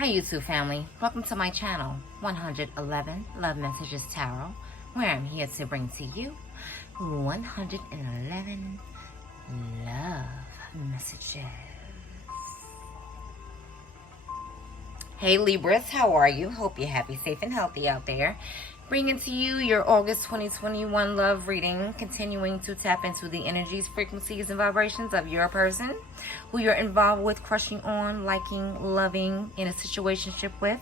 Hi YouTube family, welcome to my channel 111 Love Messages Tarot, where I'm here to bring to you 111 love messages. Hey Libras, how are you? Hope you're happy, safe, and healthy out there. Bringing to you your August 2021 love reading, continuing to tap into the energies, frequencies, and vibrations of your person, who you're involved with, crushing on, liking, loving, in a situationship with,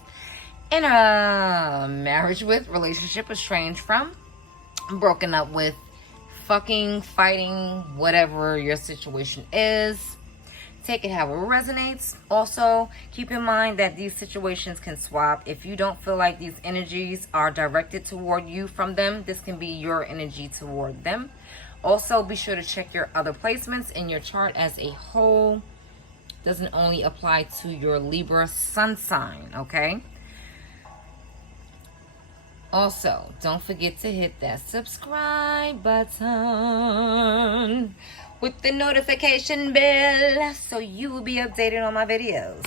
in a marriage with, relationship estranged from, broken up with, fucking, fighting, whatever your situation is. Take it how it resonates. Also, keep in mind that these situations can swap. If you don't feel like these energies are directed toward you from them, this can be your energy toward them. Also, be sure to check your other placements in your chart as a whole. Doesn't only apply to your Libra sun sign, okay? Also, don't forget to hit that subscribe button with the notification bell so you will be updated on my videos.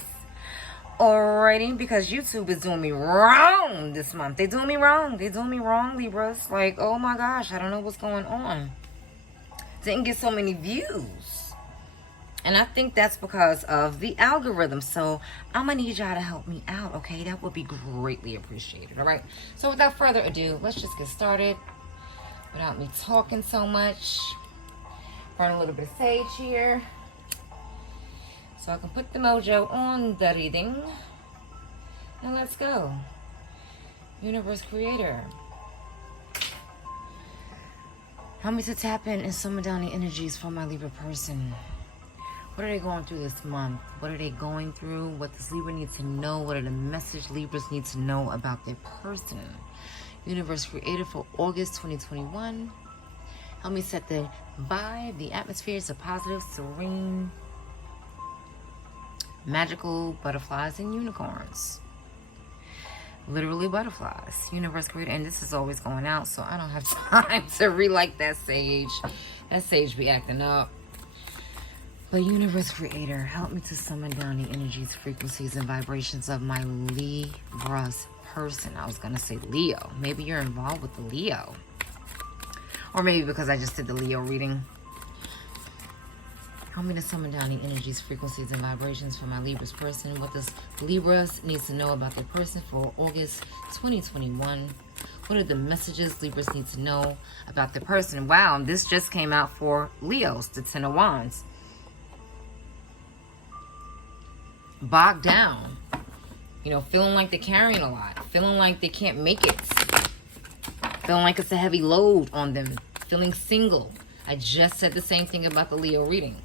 Alrighty, because YouTube is doing me wrong this month. They're doing me wrong. They're doing me wrong, Libras. Like, oh my gosh, I don't know what's going on. Didn't get so many views. And I think that's because of the algorithm. So I'm going to need y'all to help me out, okay? That would be greatly appreciated, all right? So without further ado, let's just get started without me talking so much. Burn a little bit of sage here so I can put the mojo on the reading. Now let's go. Universe Creator, help me to tap in and summon down the energies for my Libra person. What are they going through this month? What are they going through? What does Libra need to know? What are the message Libras need to know about their person? Universe Creator for August 2021. Help me set the vibe, the atmospheres of positive, serene, magical butterflies and unicorns. Literally butterflies. Universe Creator, and this is always going out, so I don't have time to relight that sage. That sage be acting up. But Universe Creator, help me to summon down the energies, frequencies, and vibrations of my Libra's person. I was going to say Leo. Maybe you're involved with the Leo. Or maybe because I just did the Leo reading. Help me to summon down the energies, frequencies, and vibrations for my Libra's person. What does Libras needs to know about their person for August 2021? What are the messages Libras need to know about their person? Wow, this just came out for Leos, the Ten of Wands. Bogged down. You know, feeling like they're carrying a lot. Feeling like they can't make it. Feeling like it's a heavy load on them. Feeling single. I just said the same thing about the Leo reading.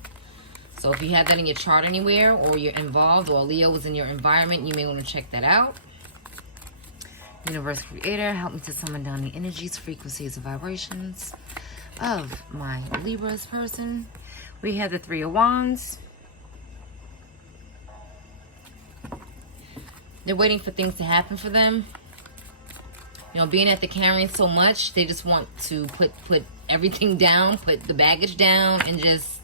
So if you have that in your chart anywhere, or you're involved, or Leo is in your environment, you may want to check that out. Universe Creator, help me to summon down the energies, frequencies, and vibrations of my Libra's person. We have the Three of Wands. They're waiting for things to happen for them. You know, being at the carrying so much, they just want to put everything down, put the baggage down, and just,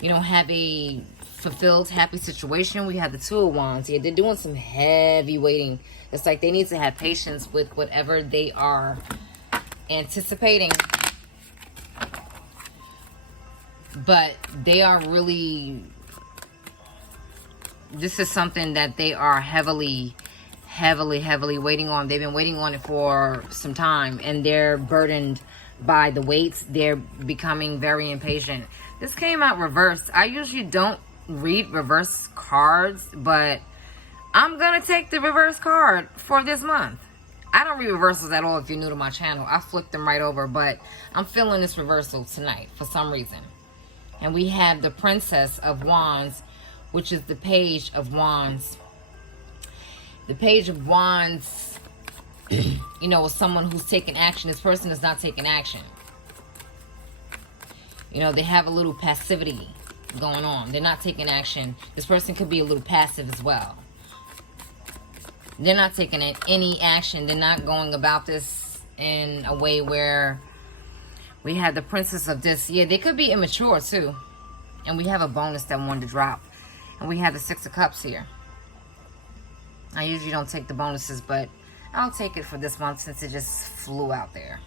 you know, have a fulfilled, happy situation. We have the Two of Wands. Yeah, they're doing some heavy waiting. It's like they need to have patience with whatever they are anticipating. But they are really, this is something that they are heavily waiting on. They've been waiting on it for some time, and they're burdened by the weights. They're becoming very impatient. This came out reversed. I usually don't read reverse cards, but I'm gonna take the reverse card for this month. I don't read reversals at all if you're new to my channel. I flipped them right over, but I'm feeling this reversal tonight for some reason. And we have the Princess of Wands, which is the Page of Wands. The Page of Wands, you know, is someone who's taking action. This person is not taking action. You know, they have a little passivity going on. They're not taking action. This person could be a little passive as well. They're not taking any action. They're not going about this in a way where we have the Princess of this. Yeah, they could be immature too. And we have a bonus that wanted to drop. And we have the Six of Cups here. I usually don't take the bonuses, but I'll take it for this month since it just flew out there.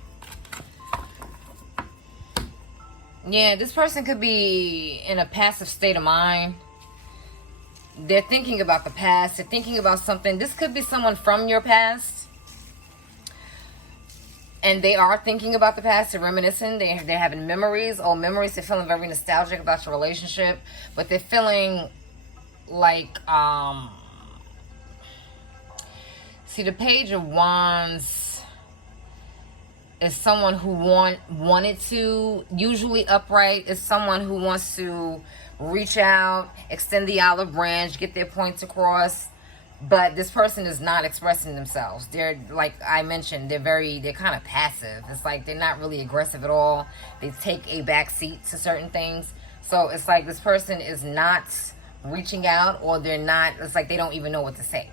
Yeah, this person could be in a passive state of mind. They're thinking about the past. They're thinking about something. This could be someone from your past. And they are thinking about the past. They're reminiscing. They're having memories. Old memories. They're feeling very nostalgic about your relationship. But they're feeling like... See, the Page of Wands is someone who wanted to, usually upright, is someone who wants to reach out, extend the olive branch, get their points across. But this person is not expressing themselves. They're, like I mentioned, they're kind of passive. It's like they're not really aggressive at all. They take a back seat to certain things. So it's like this person is not reaching out, or they're not, it's like they don't even know what to say.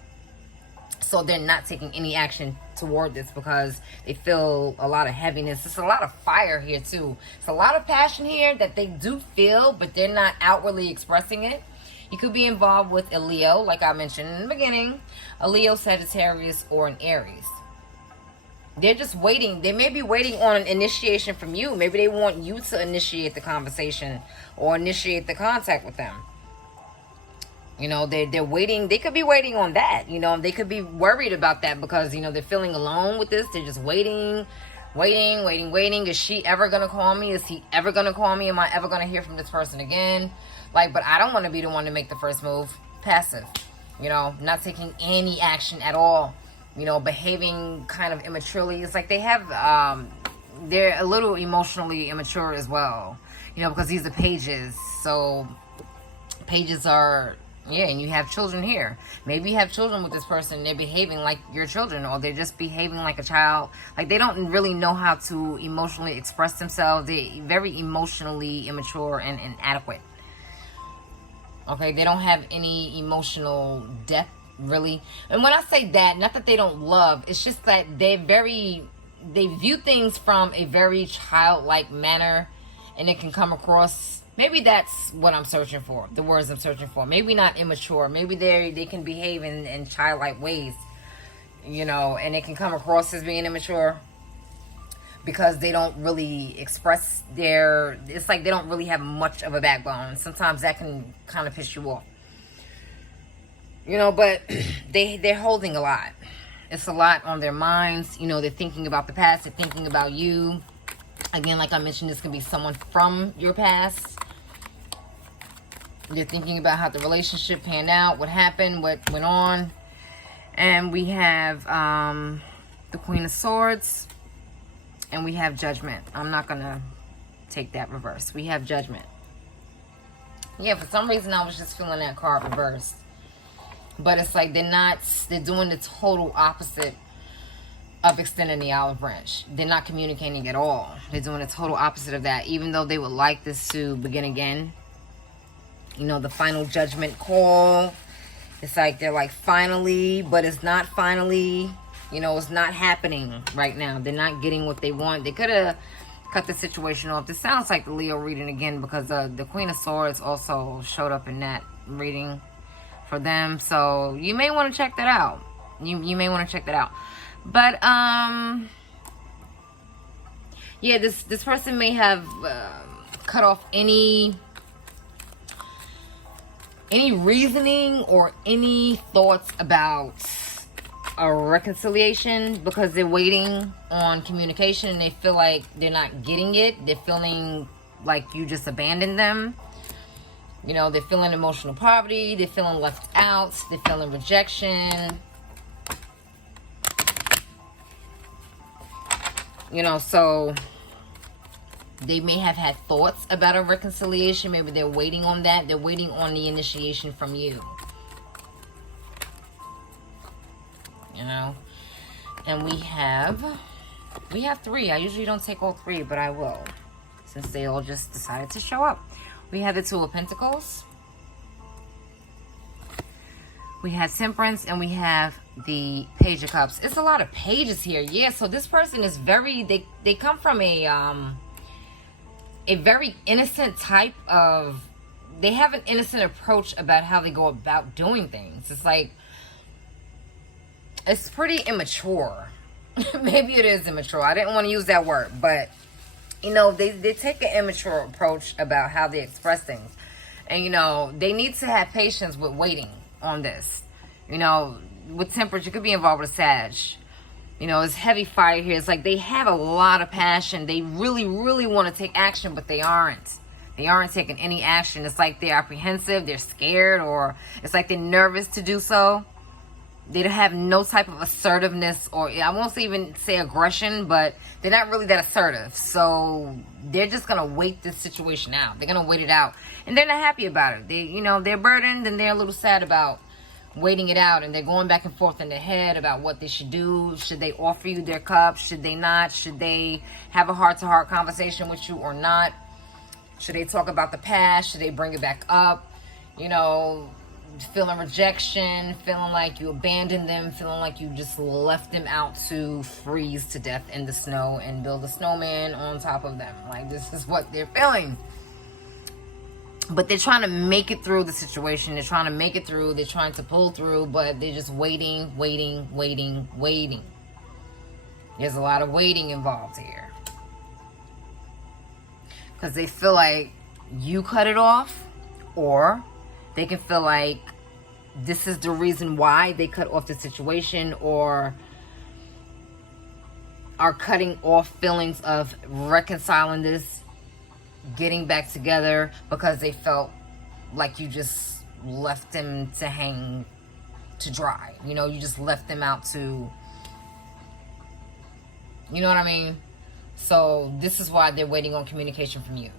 So they're not taking any action toward this because they feel a lot of heaviness. It's a lot of fire here too. It's a lot of passion here that they do feel, but they're not outwardly expressing it. You could be involved with a Leo, like I mentioned in the beginning, a Leo, Sagittarius, or an Aries. They're just waiting. They may be waiting on an initiation from you. Maybe they want you to initiate the conversation or initiate the contact with them. You know, they're waiting. They could be waiting on that. You know, they could be worried about that because, you know, they're feeling alone with this. They're just waiting. Is she ever going to call me? Is he ever going to call me? Am I ever going to hear from this person again? Like, but I don't want to be the one to make the first move. Passive. You know, not taking any action at all. You know, behaving kind of immaturely. It's like they have, they're a little emotionally immature as well. You know, because these are pages. So, pages are... Yeah, and you have children here. Maybe you have children with this person. They're behaving like your children, or they're just behaving like a child. Like they don't really know how to emotionally express themselves. They're very emotionally immature and inadequate. Okay, they don't have any emotional depth, really. And when I say that, not that they don't love, it's just that they view things from a very childlike manner, and it can come across... Maybe that's what I'm searching for, the words I'm searching for. Maybe not immature. Maybe they can behave in childlike ways, you know, and it can come across as being immature because they don't really express it's like they don't really have much of a backbone. Sometimes that can kind of piss you off, you know, but they're holding a lot. It's a lot on their minds. You know, they're thinking about the past. They're thinking about you. Again, like I mentioned, this can be someone from your past. They're thinking about how the relationship panned out, what happened, what went on. And we have the Queen of Swords. And we have Judgment. I'm not going to take that reverse. We have Judgment. Yeah, for some reason I was just feeling that card reversed. But it's like they're doing the total opposite of extending the olive branch. They're not communicating at all. They're doing the total opposite of that. Even though they would like this to begin again. You know, the final judgment call. It's like they're like finally, but it's not finally. You know, it's not happening right now. They're not getting what they want. They could have cut the situation off. This sounds like the Leo reading again because the Queen of Swords also showed up in that reading for them. So you may want to check that out. You may want to check that out. But, yeah, this person may have cut off any reasoning or any thoughts about a reconciliation because they're waiting on communication and they feel like they're not getting it. They're feeling like you just abandoned them. You know, they're feeling emotional poverty. They're feeling left out. They're feeling rejection. You know, so they may have had thoughts about a reconciliation. Maybe they're waiting on that. They're waiting on the initiation from you. You know, and we have 3. I usually don't take all 3, but I will, since they all just decided to show up. We have the Two of Pentacles. We have Temperance, and we have the Page of Cups. It's a lot of pages here. Yeah, so this person is they come from a very innocent type of, they have an innocent approach about how they go about doing things. It's like It's pretty immature. Maybe it is immature. I didn't want to use that word, but you know, they take an immature approach about how they express things. And you know, they need to have patience with waiting on this. You know, with temperance, you could be involved with a Sag. You know, it's heavy fire here. It's like they have a lot of passion. They really, really want to take action, but they aren't. They aren't taking any action. It's like they're apprehensive, they're scared, or it's like they're nervous to do so. They have no type of assertiveness, or I won't even say aggression, but they're not really that assertive. So they're just going to wait this situation out. They're going to wait it out. And they're not happy about it. They, you know, they're burdened and they're a little sad about waiting it out. And they're going back and forth in their head about what they should do. Should they offer you their cup? Should they not? Should they have a heart-to-heart conversation with you or not? Should they talk about the past? Should they bring it back up? You know, feeling rejection, feeling like you abandoned them, feeling like you just left them out to freeze to death in the snow and build a snowman on top of them. Like, this is what they're feeling. But they're trying to make it through the situation. They're trying to make it through. They're trying to pull through, but they're just waiting. There's a lot of waiting involved here. Because they feel like you cut it off, or they can feel like this is the reason why they cut off the situation, or are cutting off feelings of reconciling this, getting back together, because they felt like you just left them to hang to dry. You know, you just left them out to, you know what I mean? So this is why they're waiting on communication from you,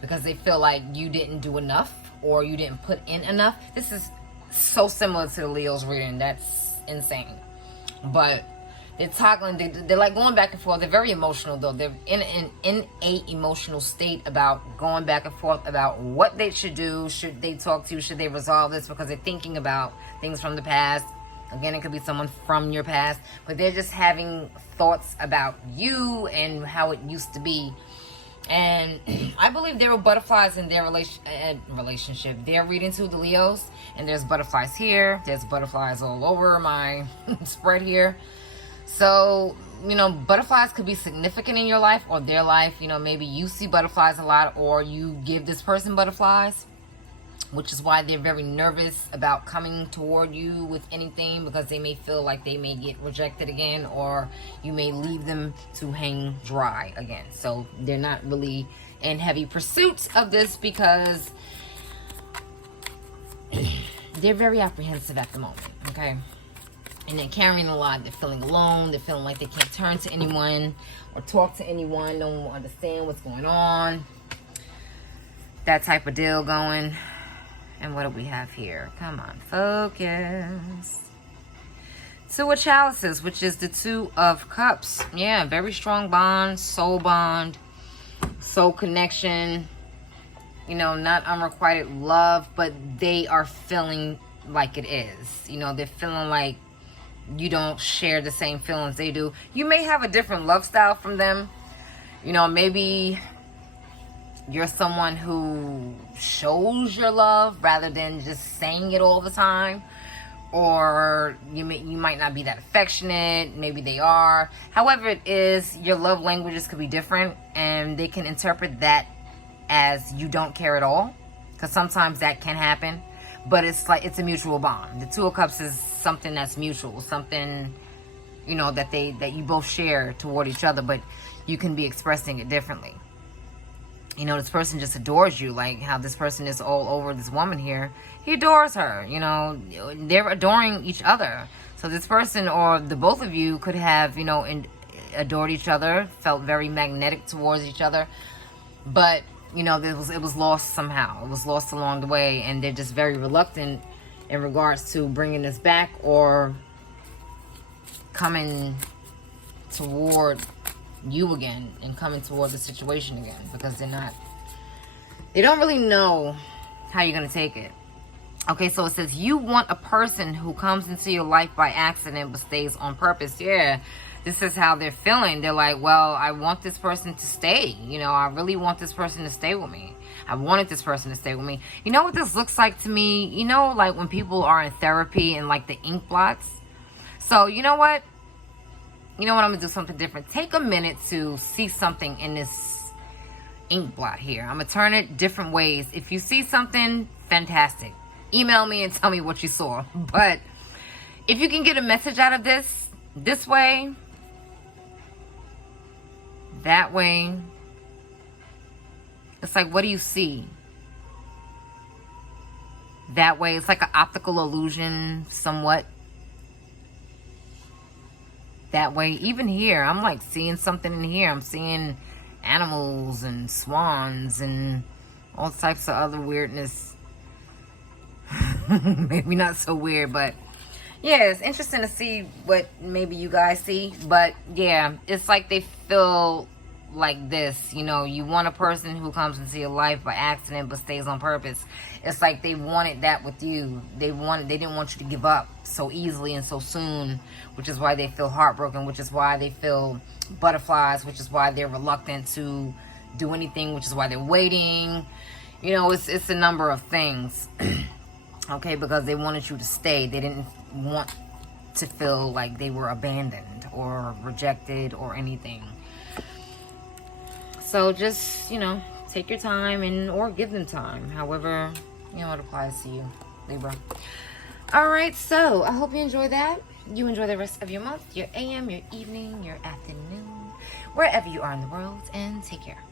because they feel like you didn't do enough, or you didn't put in enough. This is so similar to the Leo's reading. That's insane. But they're toggling. They're like going back and forth. They're very emotional, though. They're in a emotional state about going back and forth about what they should do. Should they talk to you? Should they resolve this? Because they're thinking about things from the past. Again, it could be someone from your past. But they're just having thoughts about you and how it used to be. And I believe there were butterflies in their relationship. They're reading to the Leos, and there's butterflies here. There's butterflies all over my spread here. So, you know, butterflies could be significant in your life or their life. You know, maybe you see butterflies a lot, or you give this person butterflies, which is why they're very nervous about coming toward you with anything, because they may feel like they may get rejected again, or you may leave them to hang dry again. So they're not really in heavy pursuit of this, because they're very apprehensive at the moment, okay? And they're carrying a lot. They're feeling alone. They're feeling like they can't turn to anyone or talk to anyone. No one will understand what's going on. That type of deal going. And what do we have here? Come on, focus. Two of Chalices, which is the Two of Cups. Yeah, very strong bond, soul connection. You know, not unrequited love, but they are feeling like it is. You know, they're feeling like you don't share the same feelings they do. You may have a different love style from them. You know, maybe you're someone who shows your love rather than just saying it all the time. Or you might not be that affectionate. Maybe they are. However it is, your love languages could be different, and they can interpret that as you don't care at all, because sometimes that can happen. But it's like it's a mutual bond. The Two of Cups is something that's mutual, something, you know, that you both share toward each other, but you can be expressing it differently. You know, this person just adores you, like how this person is all over this woman here. He adores her, you know, they're adoring each other. So this person, or the both of you, could have, you know, adored each other, felt very magnetic towards each other. But, you know, it was lost somehow. It was lost along the way, and they're just very reluctant in regards to bringing this back or coming toward you again and coming toward the situation again, because they don't really know how you're going to take it. Okay, so it says you want a person who comes into your life by accident but stays on purpose. Yeah, this is how they're feeling. They're like, well, I want this person to stay. You know, I really want this person to stay with me. I wanted this person to stay with me. You know what this looks like to me? You know, like when people are in therapy and like the ink blots. So you know what? I'm gonna do something different. Take a minute to see something in this ink blot here. I'm gonna turn it different ways. If you see something, fantastic. Email me and tell me what you saw. But if you can get a message out of this way, that way, it's like, what do you see? That way, it's like an optical illusion, somewhat. That way, even here, I'm like seeing something in here. I'm seeing animals and swans and all types of other weirdness. Maybe not so weird, but yeah, it's interesting to see what maybe you guys see. But yeah, it's like they feel like this, you want a person who comes into your life by accident but stays on purpose. It's like they wanted that with you. They didn't want you to give up so easily and so soon, which is why they feel heartbroken, which is why they feel butterflies, which is why they're reluctant to do anything, which is why they're waiting. It's a number of things. Okay, because they wanted you to stay. They didn't want to feel like they were abandoned or rejected or anything. So just, take your time or give them time. However, it applies to you, Libra. All right, so I hope you enjoy that. You enjoy the rest of your month, your AM, your evening, your afternoon, wherever you are in the world, and take care.